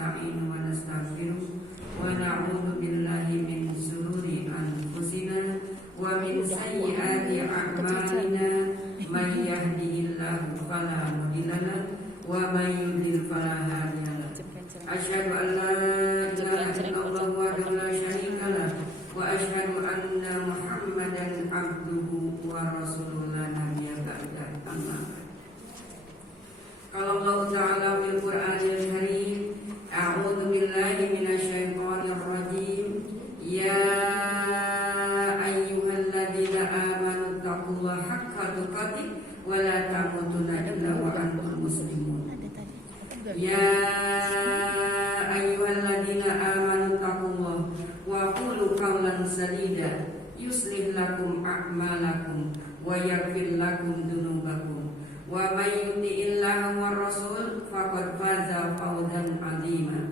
nasta'inu wa nastaghfiruh wa na'udzu billahi min shururi anfusina wa min sayyiati a'malina may yahdihillahu fala mudilla lahu wa may yudlil fala hadiya lahu. Asyhadu an la ilaha illallah wahdahu la syarika lahu wa asyhadu anna Muhammadan abduhu wa rasuluhu la nabiyya ba'dahu. Amma qala Allah ta'ala fil Qur'anil Karim, a'udzu billahi minasyaitonir rajim. Ya ayyuhalladzina amanu taqullaha haqqa tuqatih wa la tamutunna illa wa antum muslimun. Ya ayyuhalladzina amanu taqullaha wa qulu qawlan sadida yuslih lakum a'malakum wa yaghfir lakum dzunubakum wa may yuti'illaha wa rasul faqad faza fawzan 'azima.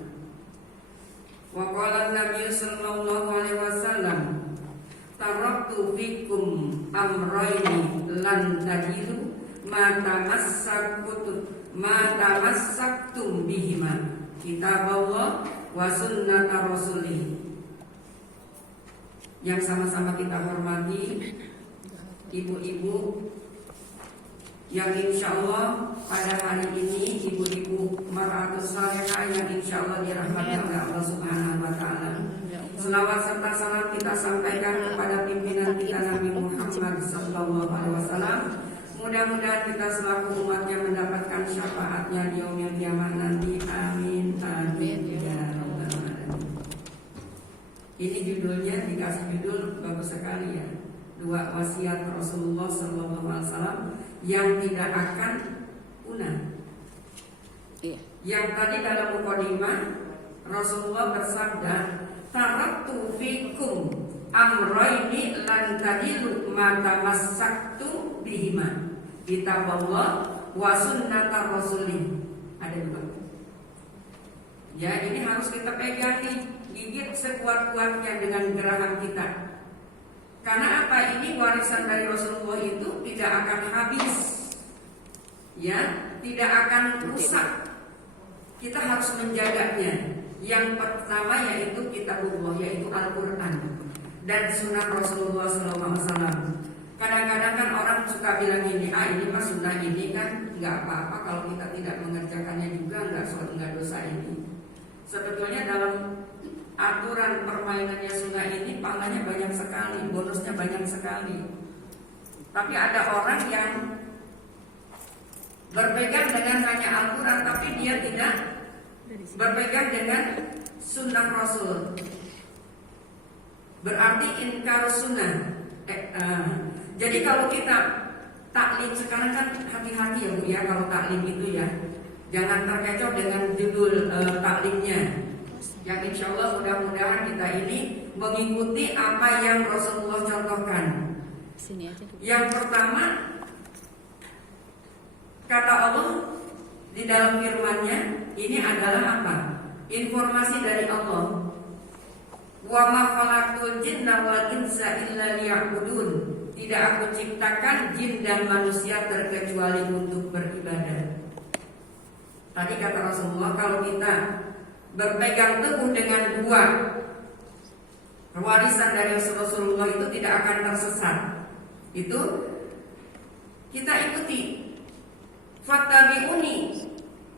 Wa qala an-nabiy sallallahu alaihi wasallam, taraktu fikum amrayni lan tadilu ma tamassaktum bihima, kitaballah wa sunnata rasulih. Yang sama-sama kita hormati ibu-ibu yang insya Allah pada hari ini ibu-ibu mar'atus salihah yang insya Allah dirahmati oleh Allah Subhanahu wa Ta'ala. Selawat serta salam kita sampaikan kepada pimpinan kita Nabi Muhammad sallallahu alaihi wasallam. Mudah-mudahan kita selaku umatnya mendapatkan syafaatnya di yaumil kiamah nanti. Amin amin ya rabbal alamin. Ini judulnya, dikasih judul bagus sekali ya. 2 wasiat Rasulullah sallallahu alaihi wasallam yang tidak akan punah. Yang tadi dalam mukadimah Rasulullah bersabda, taraktu fikum amrayni lan tadilu ma tamassaktu bihima, kitaballah wa sunnata rasulih. Ada 2. Ya, ini harus kita pegang nih, gigit sekuat-kuatnya dengan gerakan kita. Karena apa? Ini warisan dari Rasulullah itu tidak akan habis, ya, tidak akan rusak. Kita harus menjaganya. Yang pertama yaitu kitabullah, yaitu Al-Quran dan sunnah Rasulullah SAW. Kadang-kadang kan orang suka bilang ini mah sunnah ini kan nggak apa-apa kalau kita tidak mengerjakannya juga nggak dosa ini. Sebetulnya dalam aturan permainannya sunnah ini pahalanya banyak sekali, bonusnya banyak sekali. Tapi ada orang yang berpegang dengan hanya Al-Quran, tapi dia tidak berpegang dengan sunnah Rasul. Berarti inkar sunnah. Jadi kalau kita taklim sekarang kan hati-hati ya Bu ya, kalau taklim itu ya jangan terkecoh dengan judul taklimnya. Yang insya Allah mudah-mudahan kita ini mengikuti apa yang Rasulullah contohkan. Yang pertama, kata Allah di dalam firman-Nya, ini adalah apa? Informasi dari Allah. Wa ma khalaqtul jinna wal insa illa liya'budun. Tidak aku ciptakan jin dan manusia terkecuali untuk beribadah. Tadi kata Rasulullah, kalau kita berpegang teguh dengan 2 warisan dari Rasulullah itu tidak akan tersesat. Itu kita ikuti. Fattabi'uni,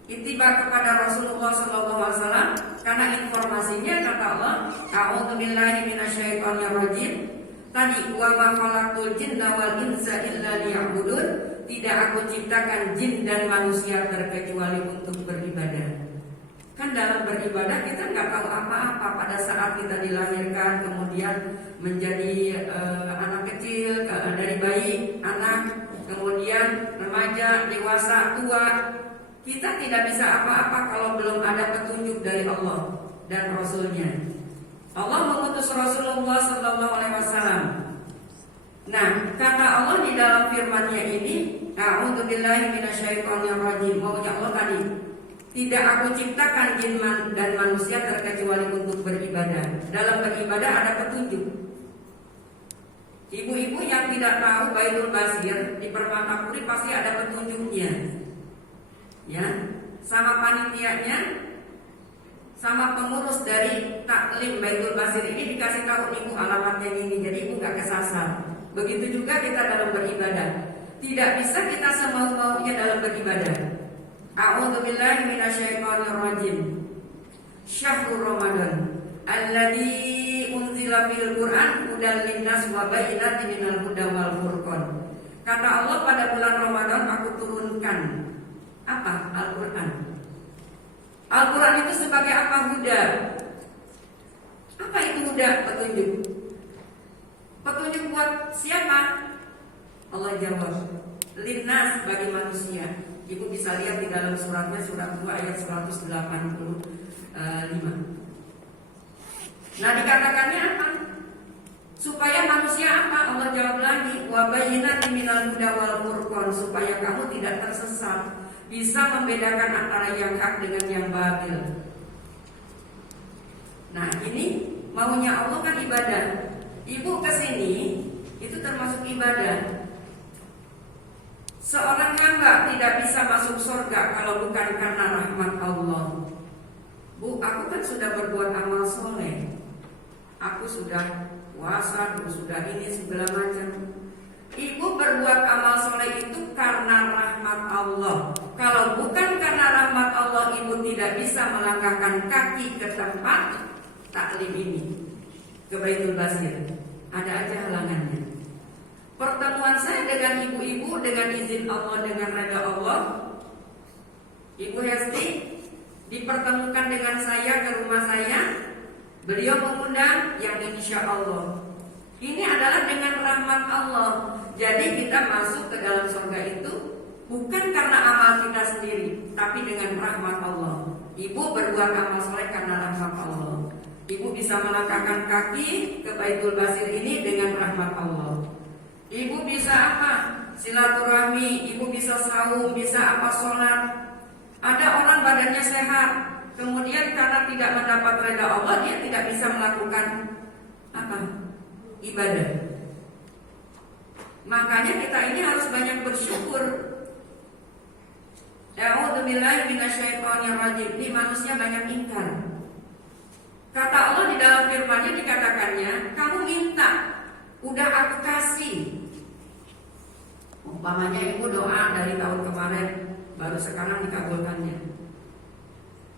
ittiba kepada Rasulullah SAW, karena informasinya kata Allah, a'udzu billahi minasyaitonir rajim. Tadi wa ma khalaqtul jinna wal insa illa liya'budun, tidak aku ciptakan jin dan manusia terkecuali untuk beribadah. Kan dalam beribadah kita nggak tahu apa-apa pada saat kita dilahirkan, kemudian menjadi anak kecil, dari bayi, anak, kemudian remaja, dewasa, tua. Kita tidak bisa apa-apa kalau belum ada petunjuk dari Allah dan Rasulnya. Allah mengutus Rasulullah Sallallahu Alaihi Wasallam. Nah, kata Allah di dalam firman-Nya ini, a'udzu billahi minasyaitonir rajim. Maunya Allah tadi, tidak aku ciptakan jin dan manusia terkecuali untuk beribadah. Dalam beribadah ada petunjuk. Ibu-ibu yang tidak tahu Baitul Basir di Permata Puri pasti ada petunjuknya. Ya, sama panitianya sama pengurus dari taklim Baitul Basir ini dikasih tahu ibu alamatnya ini, jadi ibu nggak kesasar. Begitu juga kita dalam beribadah, tidak bisa kita semau-maunya dalam beribadah. A'udzubillahi minasyaitonirrajim. Syahrul Ramadan alladzi unzila fil Qur'an hudan linnas wa bayyinatin minal huda wal furqan. Kata Allah, pada bulan Ramadan aku turunkan apa? Al-Qur'an. Al-Quran itu sebagai apa? Huda. Apa itu huda? Petunjuk. Petunjuk buat siapa? Allah jawab, linnas, bagi manusia. Ibu bisa lihat di dalam suratnya, surat 2 ayat 185. Nah, dikatakannya apa? Supaya manusia apa? Allah jawab lagi, wa bayyinatin minal huda wal furqan, supaya kamu tidak tersesat, bisa membedakan antara yang hak dengan yang batil. Nah, ini maunya Allah kan ibadah. Ibu kesini itu termasuk ibadah. Seorang hamba tidak bisa masuk surga kalau bukan karena rahmat Allah. Bu, aku kan sudah berbuat amal soleh. Aku sudah puasa, sudah ini segala macam. Ibu berbuat amal soleh itu karena rahmat Allah. Kalau bukan karena rahmat Allah, ibu tidak bisa melangkahkan kaki ke tempat taklim ini, ke Baitul Basir. Ada aja halangannya. Pertemuan saya dengan ibu-ibu dengan izin Allah, dengan reda Allah, Ibu Hesti dipertemukan dengan saya ke rumah saya. Beliau mengundang yang insya Allah. Ini adalah dengan rahmat Allah. Jadi kita masuk ke dalam surga itu bukan karena amal kita sendiri, tapi dengan rahmat Allah. Ibu berbuat amal soleh karena rahmat Allah. Ibu bisa melangkahkan kaki ke Baitul Basir ini dengan rahmat Allah. Ibu bisa apa? Silaturahmi. Ibu bisa saum, bisa apa, sholat. Ada orang badannya sehat, kemudian karena tidak mendapat reda Allah, dia tidak bisa melakukan apa? Ibadah. Makanya kita ini harus banyak bersyukur. A'udzubillahi minasyaitonirrajim. Di manusia banyak ingkar. Kata Allah di dalam firman-Nya, dikatakannya, kamu minta, udah aku kasih. Umpamanya ibu doa dari tahun kemarin, baru sekarang dikabulkannya.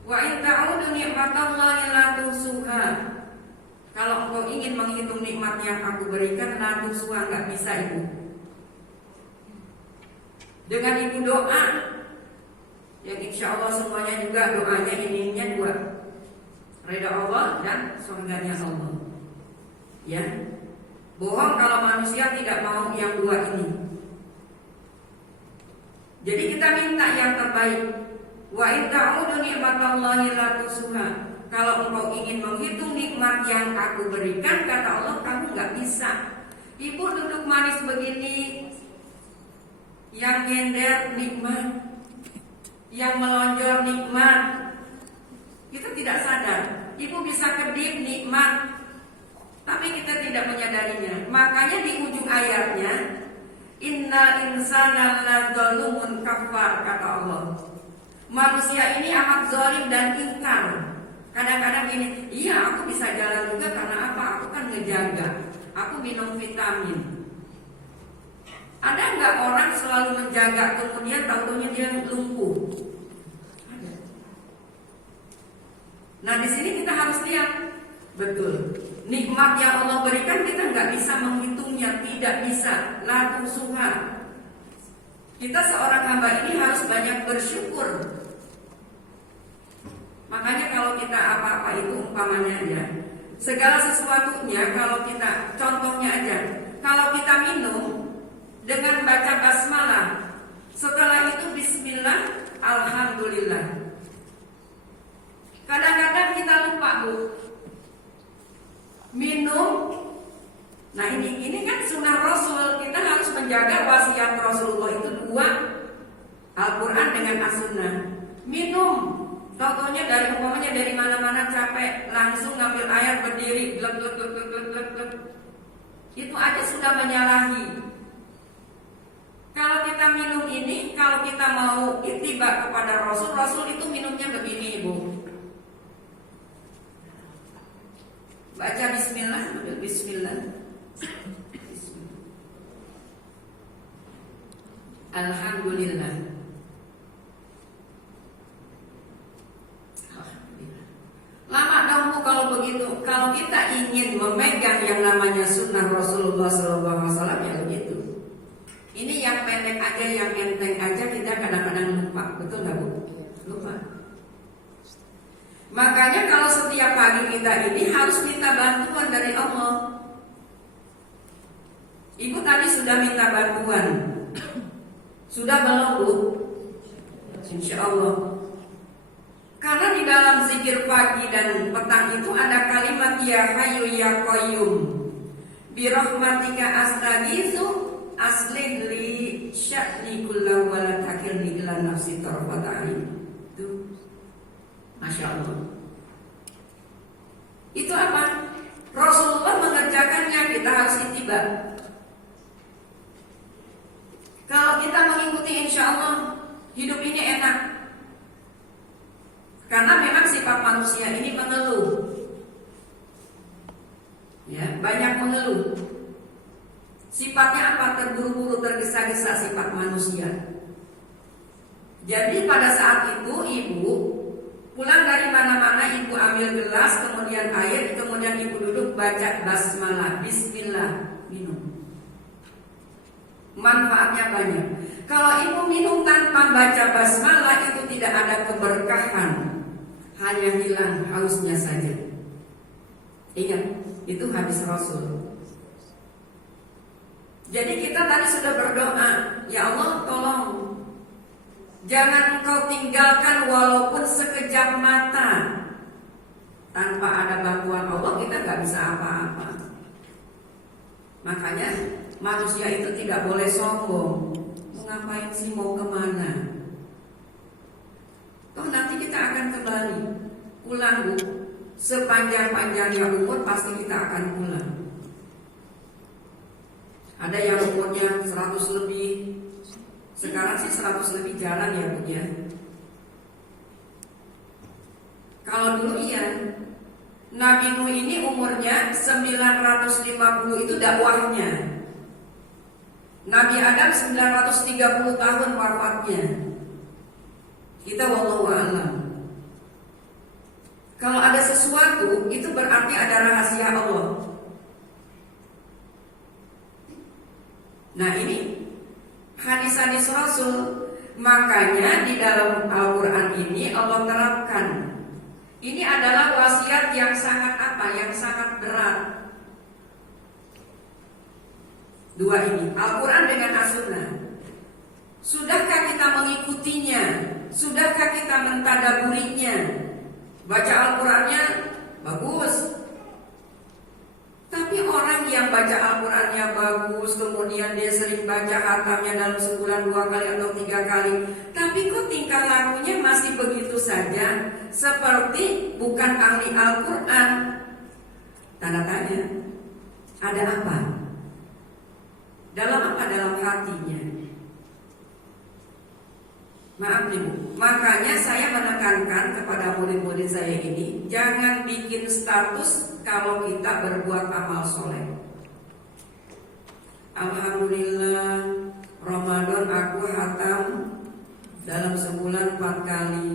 Wa in ta'udu ni'matallahi la tuhsuha. Kalau engkau ingin menghitung nikmat yang aku berikan, la tuhsuha, enggak bisa ibu. Dengan ibu doa, yang insya Allah semuanya juga doanya ininya dua, reda Allah dan surganya Allah. Ya, bohong kalau manusia tidak mau yang dua ini. Jadi kita minta yang terbaik. Wa in ta'udu ni'matallahi la tuhsuha. Kalau engkau ingin menghitung nikmat yang aku berikan, kata Allah, kamu nggak bisa. Ibu duduk manis begini, yang nyender nikmat, yang melonjor nikmat, kita tidak sadar. Ibu bisa kedip nikmat, tapi kita tidak menyadarinya. Makanya di ujung ayatnya, innal insana ladzalumun kafar, kata Allah. Manusia ini amat zalim dan ingkar. Kadang-kadang gini, iya aku bisa jalan juga karena apa? Aku kan ngejaga, aku minum vitamin. Ada nggak orang selalu menjaga kemudian tahu-tahunya dia lumpuh? Ada. Nah, di sini kita harus lihat betul. Nikmat yang Allah berikan kita nggak bisa menghitungnya, tidak bisa. La tuhsuha. Kita seorang hamba ini harus banyak bersyukur. Makanya kalau kita apa-apa itu umpamanya aja, segala sesuatunya kalau kita, contohnya aja, kalau kita minum dengan baca basmalah, setelah itu bismillah, alhamdulillah. Kadang-kadang kita lupa, Bu, minum. Nah ini kan sunnah Rasul. Kita harus menjaga wasiat Rasulullah itu dua, Al-Quran dengan As-Sunnah. Minum, contohnya dari umpamanya dari mana-mana capek, langsung ngambil air berdiri, glek glek glek glek glek glek. Itu aja sudah menyalahi. Kalau kita minum ini, kalau kita mau ittiba kepada Rasul, Rasul itu minumnya begini, Ibu. kalau kita ingin memegang yang namanya sunnah Rasulullah SAW ya begitu. Ini yang pendek aja, yang enteng aja kita kadang-kadang lupa, betul nggak Bu? Lupa. Makanya kalau setiap pagi kita ini harus minta bantuan dari Allah. Ibu tadi sudah minta bantuan, sudah belum Bu? Insya Allah. Karena di dalam zikir pagi dan petang itu ada kalimat ya hayyu ya qayyum bi rahmatika astaghitsu aslih li sya'ni kullahu wa la takilni ila nafsi tarfata ain. Itu Masya Allah. Itu apa? Rasulullah mengerjakannya, kita harus ittiba. Kalau kita mengikuti insya Allah hidup ini enak. Karena memang sifat manusia ini mengeluh. Ya, banyak mengeluh. Sifatnya apa? Terburu-buru, tergesa-gesa sifat manusia. Jadi pada saat itu ibu pulang dari mana-mana, ibu ambil gelas, kemudian air, kemudian ibu duduk baca basmalah, bismillah, minum. Manfaatnya banyak. Kalau ibu minum tanpa baca basmalah itu tidak ada keberkahan. Hanya hilang hausnya saja. Ingat, itu hadis Rasul. Jadi kita tadi sudah berdoa, ya Allah tolong jangan Engkau tinggalkan walaupun sekejap mata. Tanpa ada bantuan Allah kita gak bisa apa-apa. Makanya manusia itu tidak boleh sombong. Mau ngapain sih, mau kemana? Toh nanti kita akan kembali pulang Bu. Sepanjang-panjangnya umur pasti kita akan pulang. Ada yang umurnya 100 lebih. Sekarang sih 100 lebih jarang ya Bu ya. Kalau dulu iya. Nabi Nuh ini umurnya 950 itu dakwahnya. Nabi Adam 930 tahun wafatnya. Kita wallahu a'lam. Kalau ada sesuatu itu berarti ada rahasia Allah. Nah ini hadis-hadis Rasul. Makanya di dalam Al-Quran ini Allah terapkan. Ini adalah wasiat yang sangat apa? Yang sangat berat. Dua ini, Al-Quran dengan As-Sunnah. Sudahkah kita mengikutinya? Sudahkah kita mentadaburinya? Baca Al-Qurannya bagus. Tapi orang yang baca Al-Qurannya bagus, kemudian dia sering baca hatamnya dalam sebulan 2 kali atau 3 kali, tapi kok tingkah lakunya masih begitu saja, seperti bukan ahli Al-Quran. Tanda tanya, ada apa? Dalam apa? Dalam hatinya. Maaf nih Bu, makanya saya menekankan kepada murid-murid saya ini, jangan bikin status kalau kita berbuat amal soleh. Alhamdulillah Ramadan aku hatam dalam sebulan 4 kali.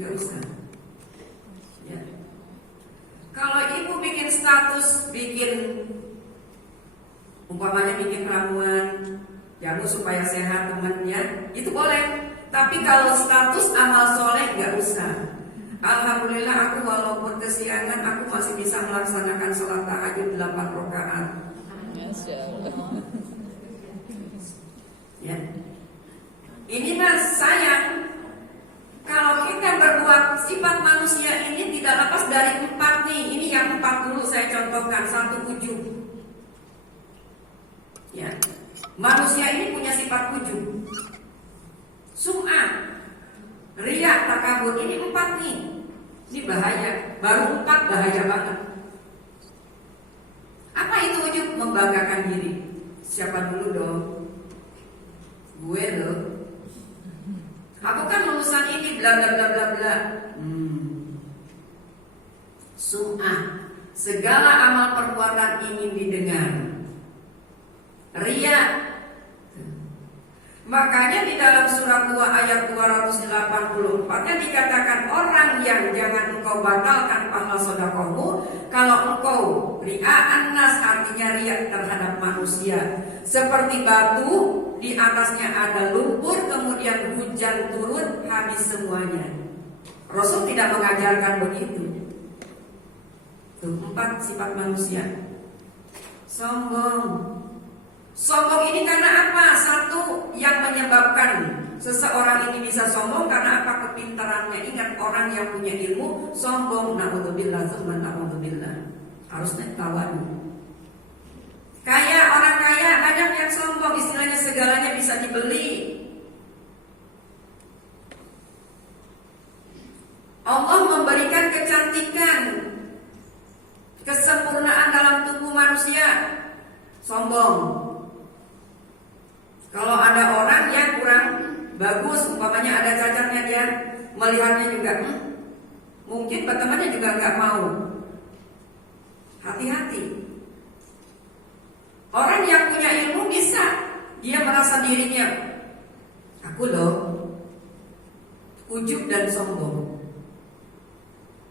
Gak usah ya. Kalau ibu bikin status, bikin umpamanya bikin ramuan jamu supaya sehat temannya, itu boleh. Tapi kalau status amal soleh gak usah. Alhamdulillah aku walaupun kesiangan aku masih bisa melaksanakan sholat tahajud 8 rakaat. Ya. Ini mas sayang. Kalau kita berbuat sifat manusia ini tidak lepas dari 4 nih. Ini yang 4 dulu saya contohkan. 1 ujub. Ya. Manusia ini punya sifat ujub. Sum'ah, riya, takabur, ini 4 nih. Ini bahaya. Baru 4 bahaya banget. Apa itu ujub? Membanggakan diri. Siapa dulu dong? Gue loh. Aku kan lulusan ini bla bla bla bla bla. Sum'ah, segala amal perbuatan ingin didengar. Riya, Makanya di dalam surat 2 ayat 284-nya dikatakan orang yang jangan engkau batalkan pahala sedekahmu kalau engkau ria'an nas, artinya riak terhadap manusia. Seperti batu di atasnya ada lumpur, kemudian hujan turun habis semuanya. Rasul tidak mengajarkan begitu. Tuh, 4 sifat manusia. Sombong. Sombong ini karena apa? Satu yang menyebabkan seseorang ini bisa sombong karena apa? Kepintarannya. Ingat, orang yang punya ilmu sombong. Na'udzubillah, tsumma na'udzubillah. Harusnya tawadu. Kaya, orang kaya banyak yang sombong, istilahnya segalanya bisa dibeli. Allah memberikan kecantikan, kesempurnaan dalam tubuh manusia. Sombong. Kalau ada orang yang kurang bagus, umpamanya ada cacatnya, dia melihatnya juga mungkin temannya juga nggak mau. Hati-hati. Orang yang punya ilmu bisa dia merasa dirinya, aku loh, ujub dan sombong.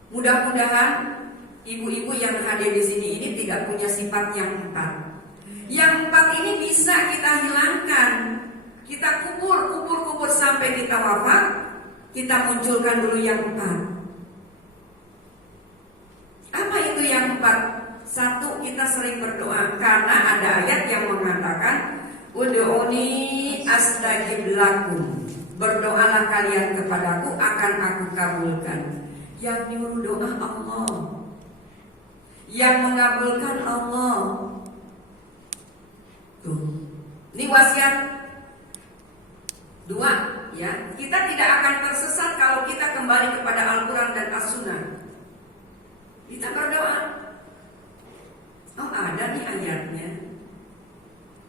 Mudah-mudahan ibu-ibu yang hadir di sini ini tidak punya sifat yang 4. Yang 4 ini bisa kita hilangkan. Kita kubur sampai kita wafat. Kita munculkan dulu yang 4. Apa itu yang 4? Satu, kita sering berdoa. Karena ada ayat yang mengatakan ud'uni astajib lakum. Berdoalah kalian kepadaku, akan aku kabulkan. Yang nyuruh doa Allah, yang mengabulkan Allah. Ini wasiat 2 ya. Kita tidak akan tersesat kalau kita kembali kepada Al-Quran dan As-Sunnah. Kita berdoa. Oh, ada nih ayatnya.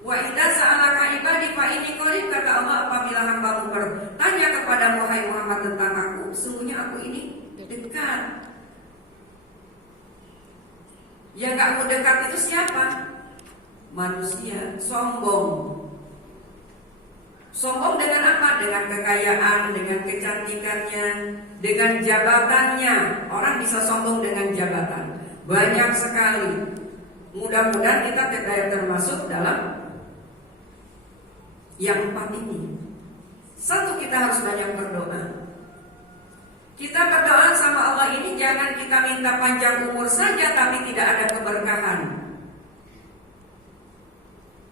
Wa idza sa'alaka ibadi fa inni qarib, kata Allah, apabila hambamu bertanya kepadamu wahai Muhammad tentang aku, sungguhnya aku ini dekat. Yang gak mau dekat itu siapa? Manusia. Sombong. Sombong dengan apa? Dengan kekayaan, dengan kecantikannya, dengan jabatannya. Orang bisa sombong dengan jabatan. Banyak sekali. Mudah-mudahan kita tidak termasuk dalam yang 4 ini. Satu, kita harus banyak berdoa. Kita berdoa sama Allah ini jangan kita minta panjang umur saja tapi tidak ada keberkahan.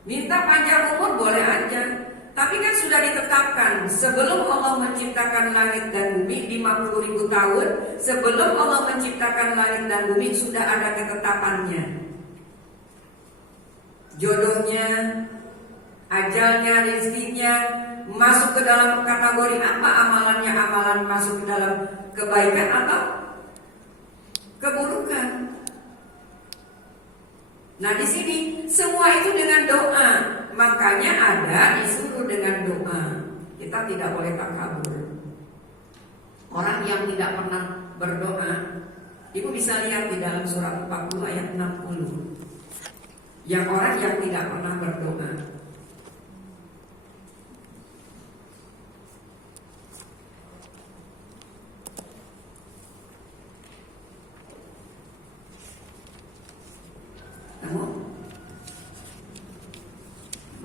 Minta panjang umur boleh aja, tapi kan sudah ditetapkan sebelum Allah menciptakan langit dan bumi 50.000 tahun, sebelum Allah menciptakan langit dan bumi sudah ada ketetapannya. Jodohnya, ajalnya, rezekinya, masuk ke dalam kategori apa amalannya, amalan masuk ke dalam kebaikan atau keburukan. Nah, di sini semua itu dengan doa. Makanya ada disuruh dengan doa. Kita tidak boleh takabur. Orang yang tidak pernah berdoa, Ibu bisa lihat di dalam surat 40 ayat 60. Yang orang yang tidak pernah berdoa.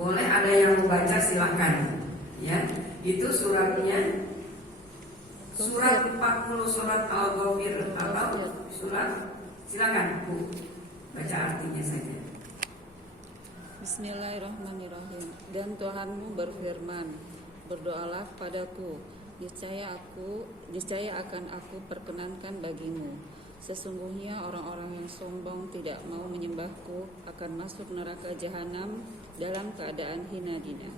Boleh ada yang membaca silakan. Ya, itu suratnya surat 40 surat Al-Ghafir atau surat, silakan Bu baca artinya saja. Bismillahirrahmanirrahim. Dan Tuhanmu berfirman, berdoalah padaku, niscaya akan aku perkenankan bagimu. Sesungguhnya orang-orang yang sombong tidak mau menyembahku akan masuk neraka jahanam dalam keadaan hina dina.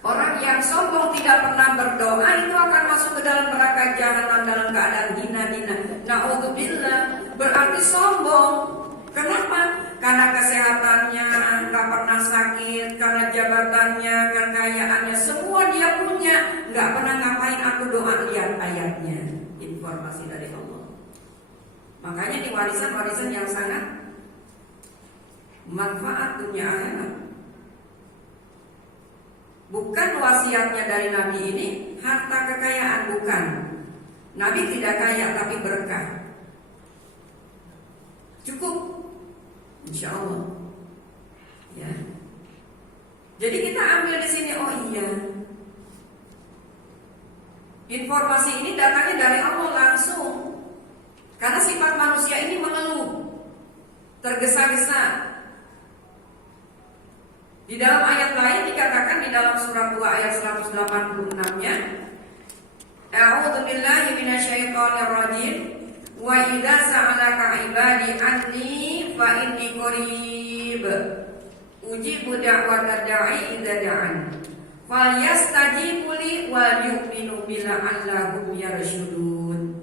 Orang yang sombong tidak pernah berdoa itu akan masuk ke dalam neraka jahanam dalam keadaan hina dina. Na'udzubillah, berarti sombong. Kenapa? Karena kesehatannya nggak pernah sakit, karena jabatannya, kekayaannya, semua dia punya. Nggak pernah ngapain aku doa, lihat ayatnya. Informasi dari Allah. Makanya di warisan-warisan yang sangat manfaat dunia akhirat. Bukan wasiatnya dari Nabi ini harta kekayaan, bukan. Nabi tidak kaya tapi berkah. Cukup, insya Allah. Ya. Jadi kita ambil di sini, oh iya, informasi ini datangnya dari Allah langsung. Karena sifat manusia ini mengeluh, tergesa-gesa. Di dalam ayat lain dikatakan di dalam surat 2 ayat 186-nya, A'udzu billahi minasyaitonir rajim. Wa idza sa'alaka ibadi anni fa inni qarib. Ujibu da'watad da'i idza da'an. Falyastajibu li wal yu'minu bi la'allahum yarshudun.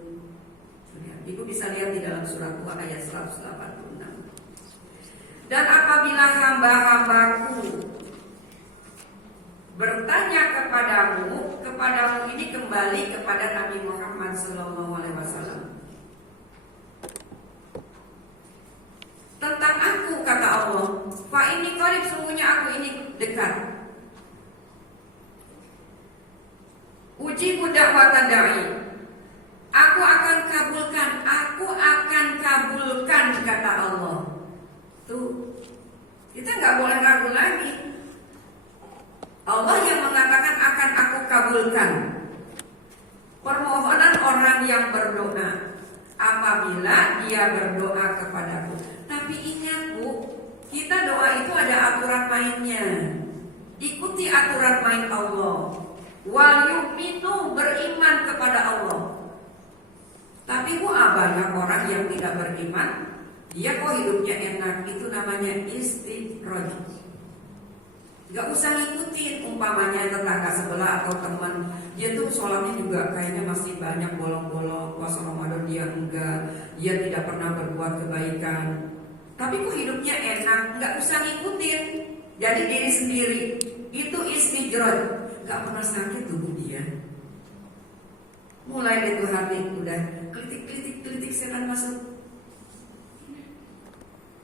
Ibu bisa lihat di dalam surat 2 ayat 186. Dan apabila hamba-hambaku bertanya kepadamu ini kembali kepada Nabi Muhammad SAW tentang aku, kata Allah, fa ini qarib, sungguhnya aku ini dekat. Ujibu da'watad da'i, aku akan kabulkan, kata Allah. Tuh, kita nggak boleh ragu lagi. Allah yang mengatakan akan aku kabulkan permohonan orang yang berdoa apabila dia berdoa kepadaku. Tapi ingat Bu, kita doa itu ada aturan mainnya. Ikuti aturan main Allah. Wal yu'minu, beriman kepada Allah. Tapi Bu, banyak orang yang tidak beriman, dia kok hidupnya enak, itu namanya istiroj. Gak usah ngikutin umpamanya tetangga sebelah atau teman. Dia tuh sholatnya juga kayaknya masih banyak bolong-bolong, puasa Ramadan dia enggak, dia tidak pernah berbuat kebaikan. Tapi kok hidupnya enak, gak usah ngikutin. Jadi diri sendiri, itu istijroj. Gak pernah sakit tubuh dia. Mulai dari hati udah klitik setan masuk.